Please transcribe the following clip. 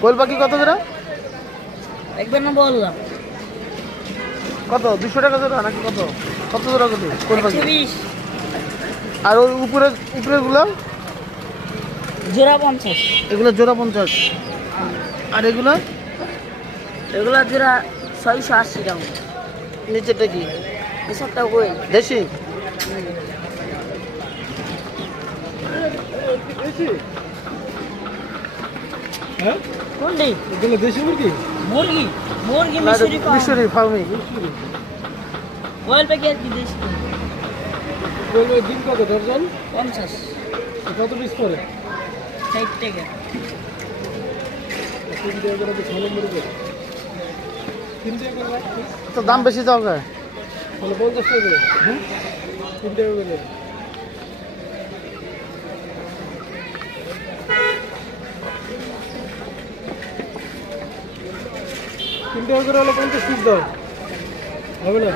কোয়েল পাখি কত করে? একবার না বললাম কত 200 টাকা জোড়া নাকি কত? কত জোড়া কত কোয়েল পাখি? 120 আর ওই উপরেগুলো জোড়া 50। এগুলো জোড়া 50। আর এগুলো এগুলা জোড়া 680 টাকা। নিচেরটা কি? এসবটা কোয়েল দেশি? হ্যাঁ কোনটি? এগুলো দেশি মুরগি? মুরগি মুরগি মিশরি পাওয়া। মিশরি ফার্মি। কোয়েল পাখি আর কি দেশি বলবে ডিম কত ডজন? 50 কত পিস করে? 60 টাকা। 3 টাকা করে তো 6 নম্বরে 3 টাকা করে রাখছি তো দাম বেশি যাও গে? মানে 50 টাকা করে। 3 টাকা করে। 3 টাকা করে হলে 50 পিস দাও হবে না?